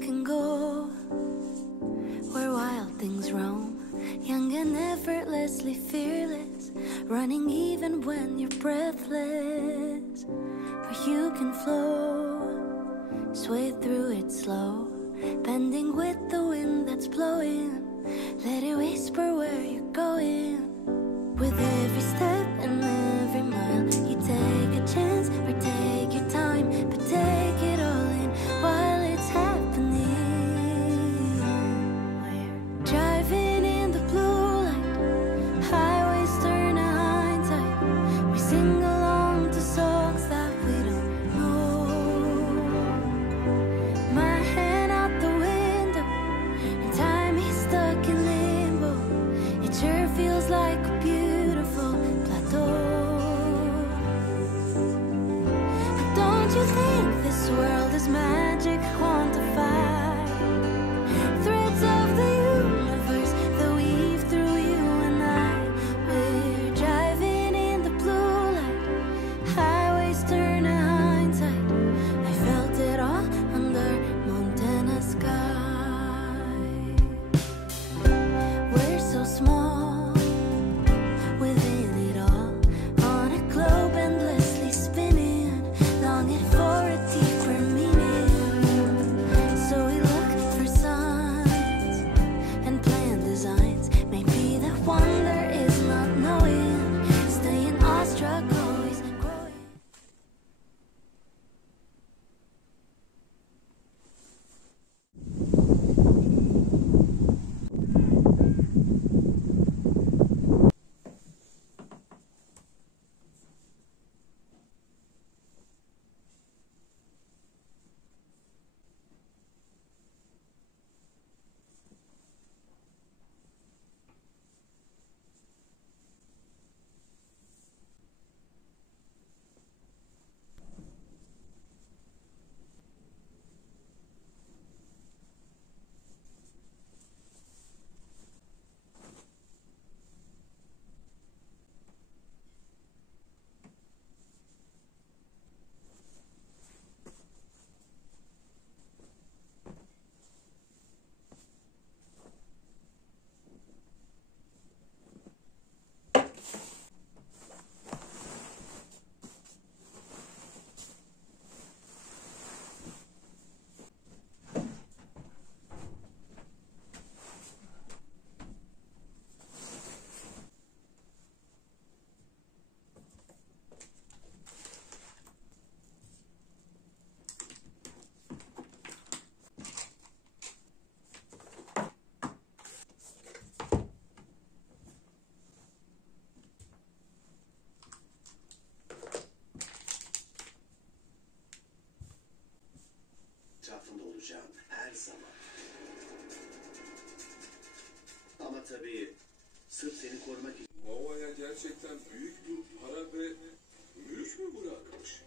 can go where wild things roam, young and effortlessly fearless, running even when you're breathless. Where you can flow, sway through it slow, bending with the wind that's blowing. Let it whisper where you're going. With every step and every mile, you take a chance or take your time, but take it all in while it's happening. We're driving in the blue light, highways turn to hindsight. We sing along to songs that we don't know. My hand out the window, and time is stuck in limbo. It sure feels like a beautiful plateau. Don't you think this world is magic quantified? Threads of the universe that weave through you and I. We're driving in the blue light, highways turn to hindsight. I felt it all under Montana sky. We're so small within it all, on a globe endlessly spinning, longing for a deeper meaning. So tabii sırf seni korumak için. Nova'ya gerçekten büyük bir para ve mülk mü bırakmış?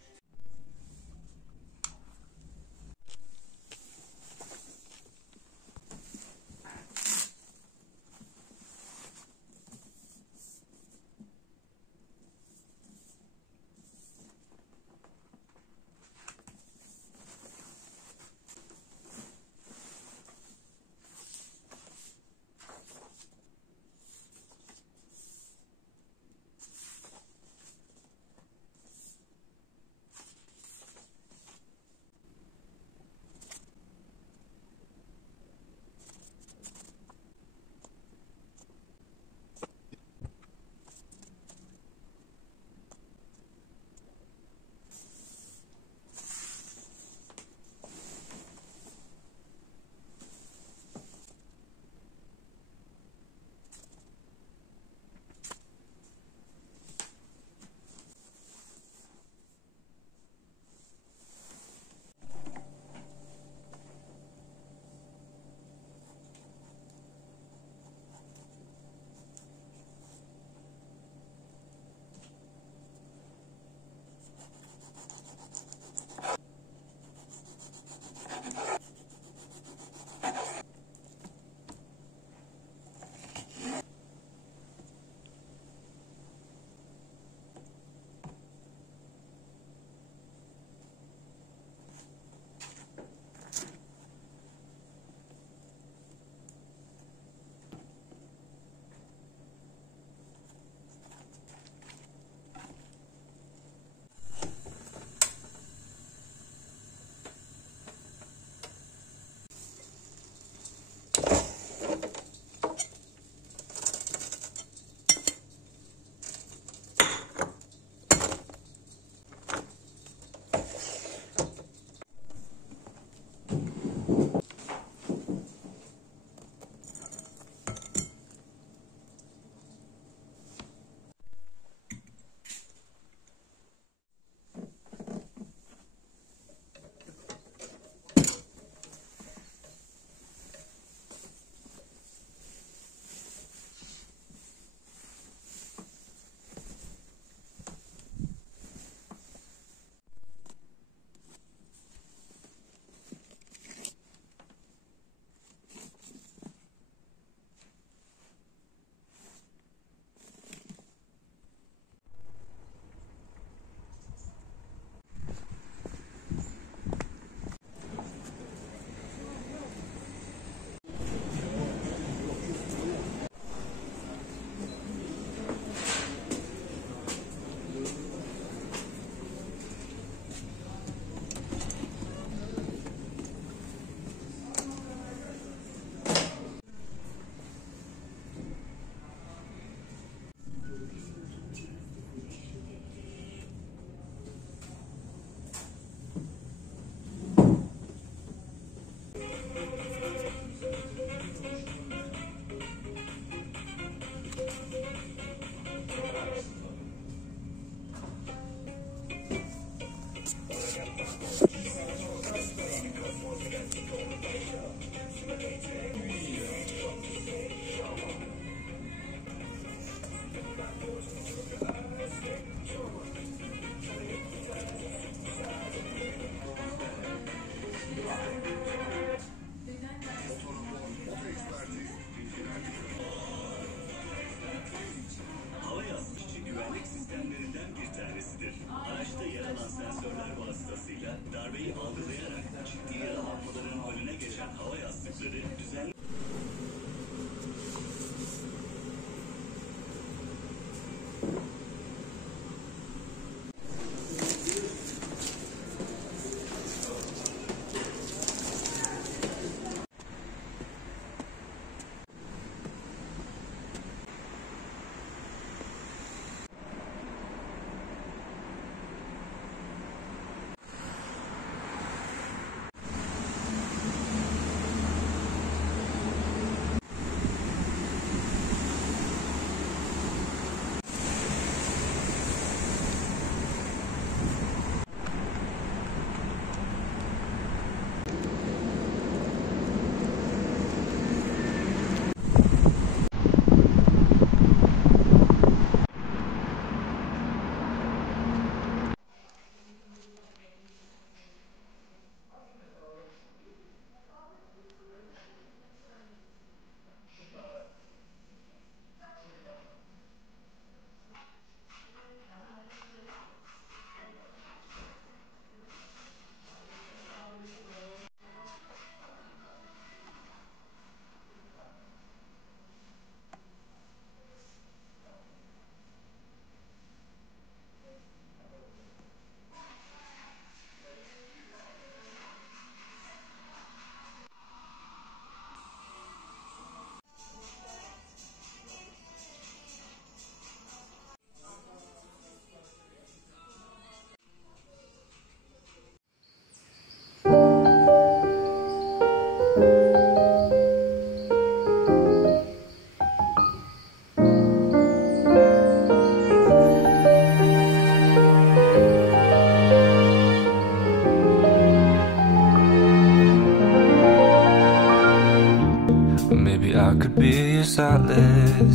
salad.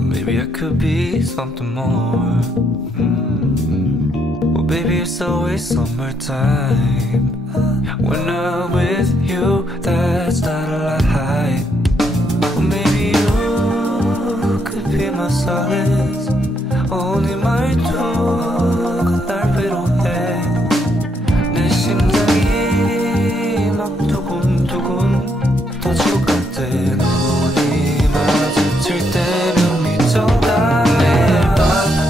Maybe I could be something more. Well, baby, it's always summertime. When I'm with you, that's not a lie. Well, maybe you could be my solace. only 말투가 날 위로해. 내 심장이 막 두근두근 터질 것 같아. 눈이 마주칠 때면 미쳐가. 매일 밤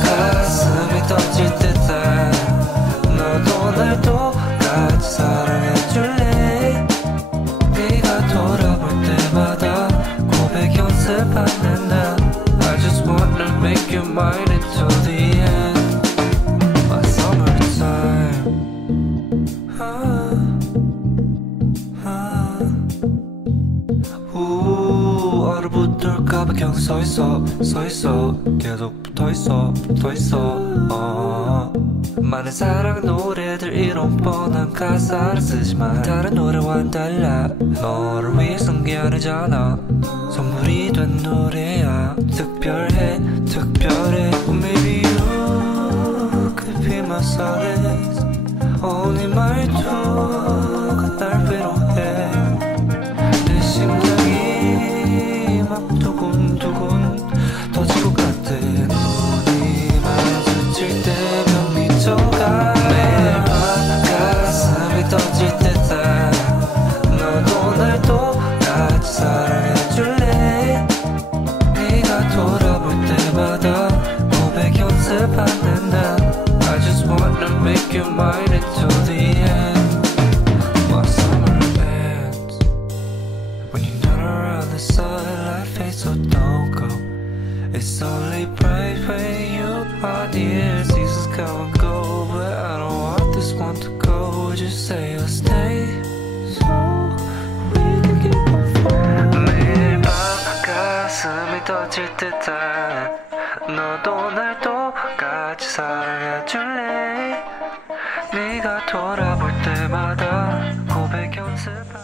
가슴이 터질 때다. 너도 날 똑같이 사랑해줄래. 네가 돌아볼 때마다 고백 연습하는 나. I just wanna make you mine until the end. My summertime. 얼어붙을까봐 계속 서있어 계속 붙어있어 많은 사랑 노래들 이런 뻔한 가사를 쓰지만 다른 노래와는 달라. 너를 위해 쓴 게 아니잖아. 선물이 된 노래야. 특별해 Maybe you could be my solace. 네 말투가 날 위로해. 내 심장이 막 두근두근 터질 것 같아. 눈이 마주칠 때면 미쳐가. 매일 밤 가슴이 터질 때다. 너도 날 똑같이 사랑해줄래. 네가 돌아볼 때마다 고백 연습하는 나. I just wanna make you mine until the end. My summer ends when you're not around. The sunlight fades, so don't go. It's only bright when you are near. Seasons come and go, but I don't want this one to go. Just say you'll stay, so we can keep on falling. 매일 밤 가슴이 터질 듯한. 너도 날 똑같이 사랑해줄래. 네가 돌아볼 때마다 고백 연습한.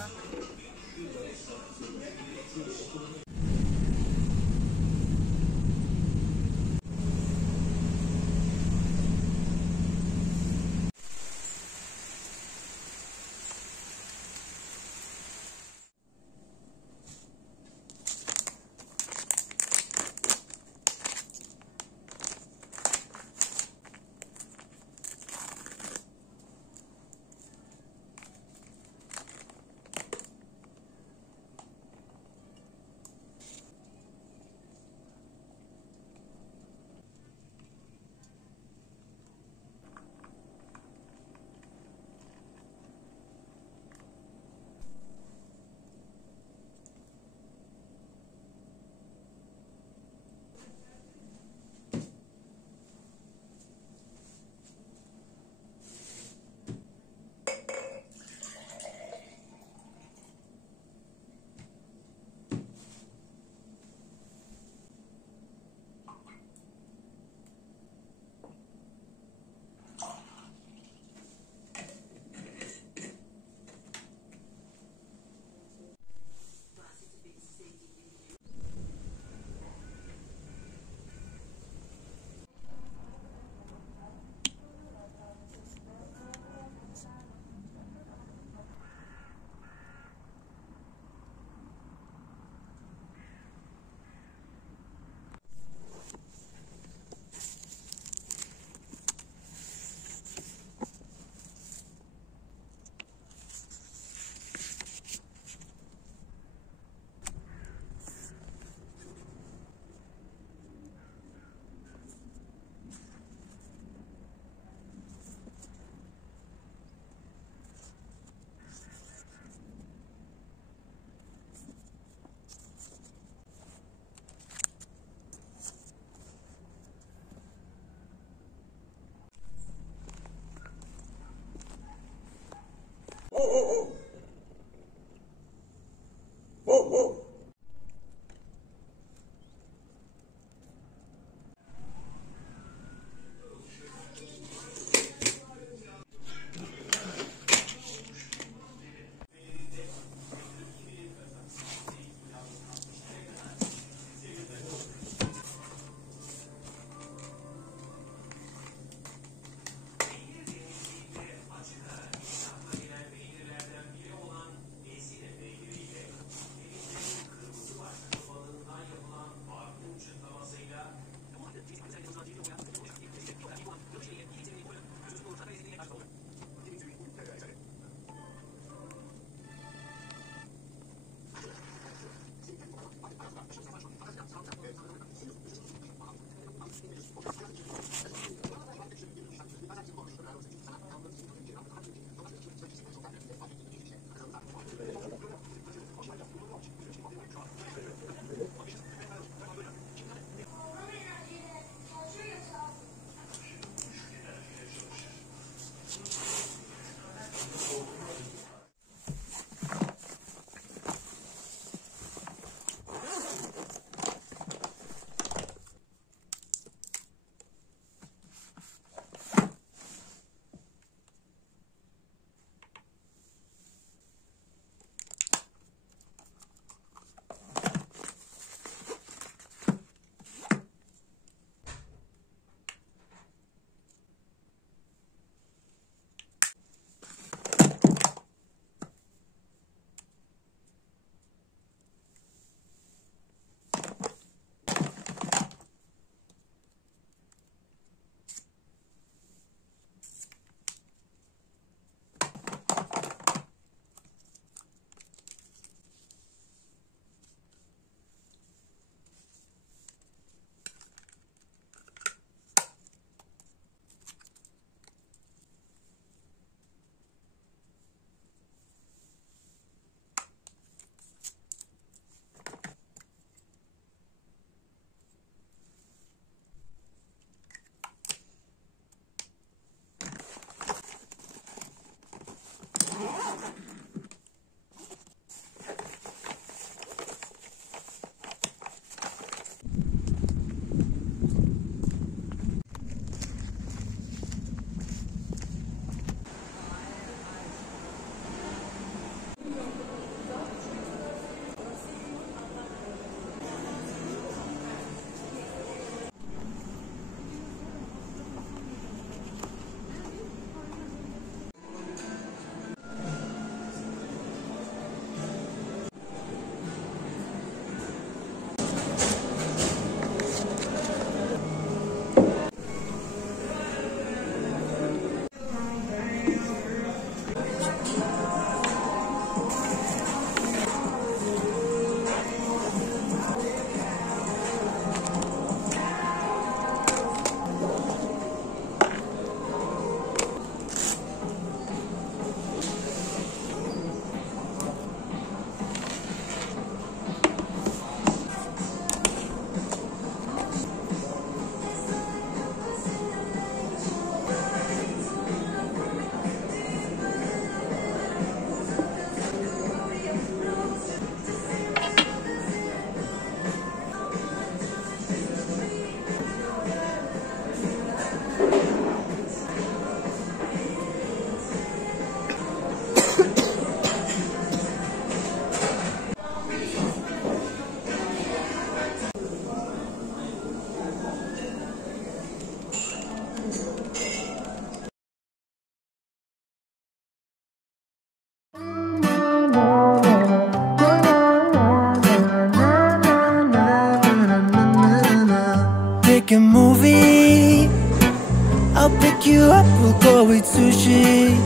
you up, we'll go eat sushi,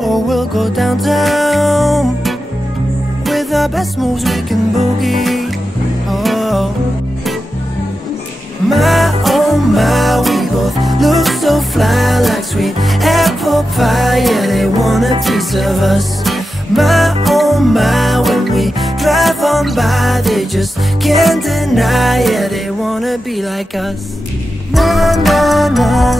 or we'll go downtown. With our best moves we can boogie. Oh my, we both look so fly, like sweet apple pie. Yeah, they want a piece of us. My, when we drive on by, they just can't deny. Yeah, they wanna be like us. Na na na